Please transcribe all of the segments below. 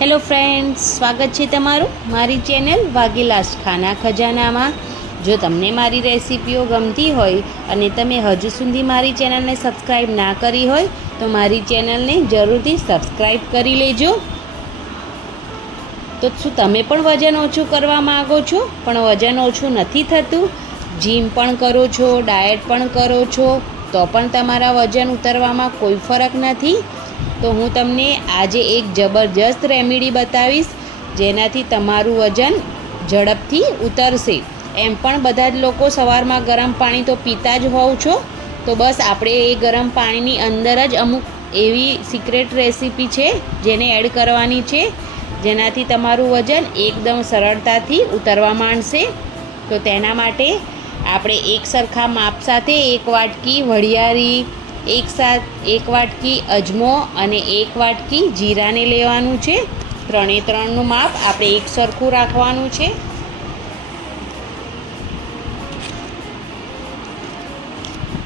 Hello friends, સ્વાગત છે તમારું મારી ચેનલ વાગીલાસ ખાના ખજાનામાં। જો તમને મારી રેસિપીઓ ગમતી હોય અને તમે હજુ સુધી મારી ચેનલને સબસ્ક્રાઈબ ના કરી હોય તો મારી ચેનલને જરૂરથી સબસ્ક્રાઈબ કરી લેજો। તો શું તમે પણ વજન ઓછું કરવા માગો છો પણ વજન ઓછું નથી થતું? જીમ પણ કરો છો, ડાયટ પણ કરો છો તો પણ તમારા વજન ઉતારવામાં કોઈ ફરક નથી? તો હું તમને આજે એક જબરજસ્ત રેમેડી બતાવીશ જેનાથી તમારું વજન ઝડપથી ઉતરશે। એમ પણ બધા જ લોકો સવારમાં ગરમ પાણી તો પીતા જ હોવ છો, તો બસ આપણે એ ગરમ પાણીની અંદર જ અમુક એવી સિક્રેટ રેસીપી છે જેને એડ કરવાની છે જેનાથી તમારું વજન એકદમ સરળતાથી ઉતરવા માંડશે। તો તેના માટે આપણે એક સરખા માપ સાથે 1 વાટકી વરિયાળી, એક વાટકી અજમો અને 1 વાટકી જીરાને લેવાનું છે। 3:3નું માપ આપણે એક સરખું રાખવાનું છે।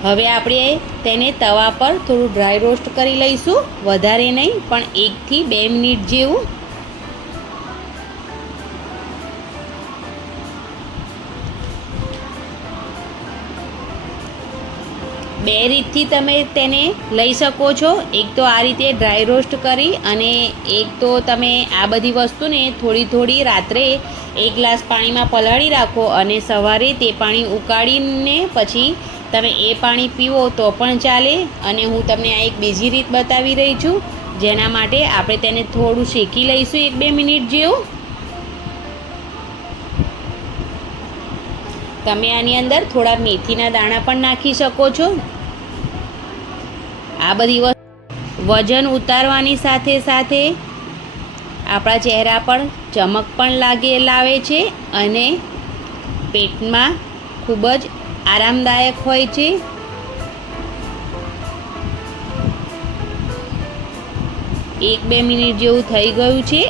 હવે આપણે તેને તવા પર થોડું ડ્રાય રોસ્ટ કરી લઈશું, વધારે નહીં પણ 1 થી 2 મિનિટ જેવું। બે રીતથી તમે તેને લઈ શકો છો। એક તો આ રીતે ડ્રાય રોસ્ટ કરી અને એક તો તમે આ બધી વસ્તુને થોડી રાત્રે 1 ગ્લાસ પાણીમાં પલાળી રાખો અને સવારે તે પાણી ઉકાળીને પછી તમે એ પાણી પીવો તો પણ ચાલે। અને હું તમને આ એક બીજી રીત બતાવી રહી છું જેના માટે આપણે તેને થોડું શેકી લઈશું 1-2 મિનિટ જેવું। તમે આની અંદર થોડા મેથીના દાણા પણ નાખી શકો છો। આ બધી વજન ઉતારવાની સાથે સાથે આપણા ચહેરા પર ચમક પણ લાવે છે અને પેટમાં ખૂબ જ આરામદાયક હોય છે। એક બે મિનિટ જેવું થઈ ગયું છે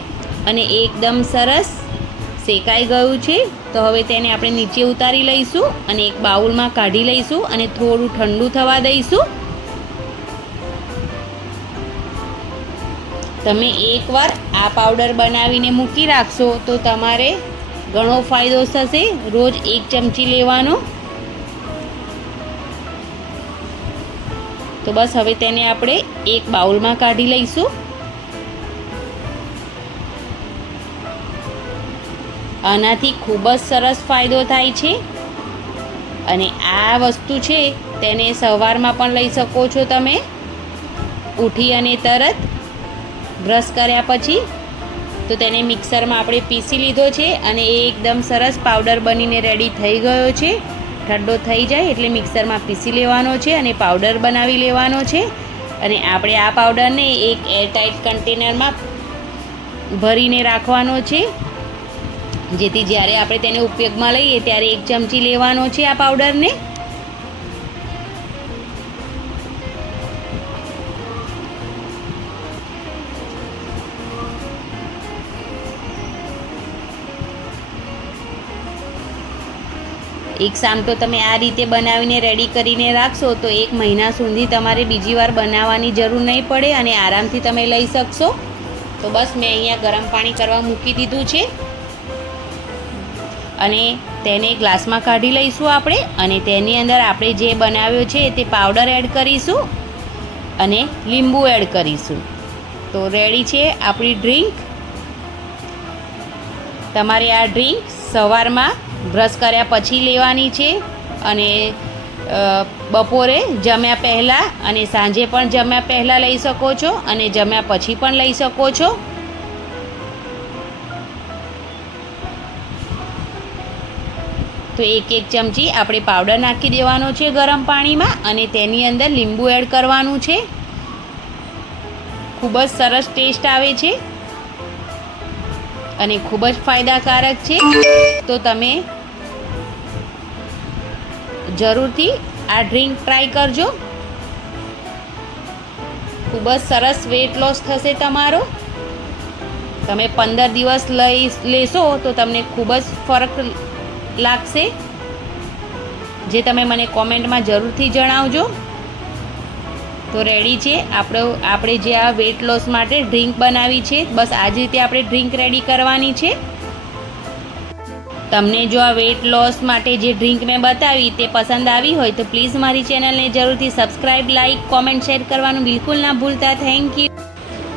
અને એકદમ સરસ શેકાઈ ગયું છે। તો હવે તેને આપણે નીચે ઉતારી લઈશું અને એક બાઉલમાં કાઢી લઈશું અને થોડું ઠંડુ થવા દઈશું। તમે એકવાર આ પાવડર બનાવીને મૂકી રાખશો તો તમારે ઘણો ફાયદો થશે। રોજ 1 ચમચી લેવાનો। તો બસ હવે તેને આપણે એક બાઉલમાં કાઢી લઈશું। આનાથી ખૂબ જ સરસ ફાયદો થાય છે અને આ વસ્તુ છે તેને સવારમાં પણ લઈ શકો છો તમે ઉઠી અને તરત બ્રશ કર્યા પછી। તો તેને મિક્સરમાં આપણે પીસી લીધો છે અને એ એકદમ સરસ પાવડર બનીને રેડી થઈ ગયો છે। ઠંડો થઈ જાય એટલે મિક્સરમાં પીસી લેવાનો છે અને પાવડર બનાવી લેવાનો છે। અને આપણે આ પાવડરને એક એરટાઇટ કન્ટેનરમાં ભરીને રાખવાનો છે જેથી જ્યારે આપણે તેને ઉપયોગમાં લઈએ ત્યારે 1 ચમચી લેવાનો છે આ પાવડરને। એક સામ તો તમે આ રીતે બનાવીને રેડી કરીને રાખશો તો 1 મહિના સુધી તમારે બીજી વાર બનાવવાની જરૂર નહીં પડે અને આરામથી તમે લઈ શકશો। તો બસ મેં અહીંયા ગરમ પાણી કરવા મૂકી દીધું છે અને તેને ગ્લાસમાં કાઢી લઈશું આપણે અને તેની અંદર આપણે જે બનાવ્યો છે તે પાવડર એડ કરીશું અને લીંબુ એડ કરીશું। તો રેડી છે આપણી ડ્રિંક। તમારે આ ડ્રિંક સવારમાં બ્રશ કર્યા પછી લેવાની છે અને બપોરે જમ્યા પહેલાં અને સાંજે પણ જમ્યા પહેલાં લઈ શકો છો અને જમ્યા પછી પણ લઈ શકો છો। તો 1 ચમચી આપણે પાવડર નાખી દેવાનો છે ગરમ પાણીમાં અને તેની અંદર લીંબુ એડ કરવાનું છે। ખૂબ જ સરસ ટેસ્ટ આવે છે અને ખૂબ જ ફાયદાકારક છે। તો તમે જરૂરથી આ ડ્રિંક ટ્રાય કરજો। ખૂબ જ સરસ વેટ લોસ થશે તમારો। તમે 15 દિવસ લેશો તો તમને ખૂબ જ ફરક લાગશે, જે તમે મને કોમેન્ટમાં જરૂરથી જણાવજો। તો રેડી છે આપણે જે આ વેટ લોસ માટે ડ્રિંક બનાવી છે, બસ આ જ રીતે આપણે ડ્રિંક રેડી કરવાની છે. તમને જો આ વેટ લોસ માટે જે ડ્રિંક મેં બતાવી તે પસંદ આવી હોય તો પ્લીઝ મારી ચેનલને જરૂરથી સબસ્ક્રાઈબ, લાઇક, કોમેન્ટ, શેર કરવાનું બિલકુલ ના ભૂલતા. Thank you.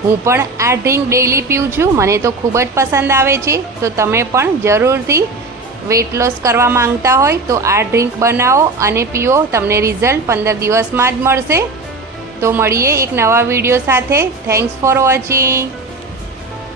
હું પણ આ ડ્રિંક ડેઈલી પીઉં છું, મને તો ખૂબ જ પસંદ આવે છે. તો તમે પણ જરૂરથી વેટ લોસ કરવા માંગતા હોય તો આ ડ્રિંક બનાવો અને પીઓ. તમને રિઝલ્ટ 15 દિવસમાં જ મળશે. તો મળીએ એક નવા વિડીયો સાથે. Thanks for watching.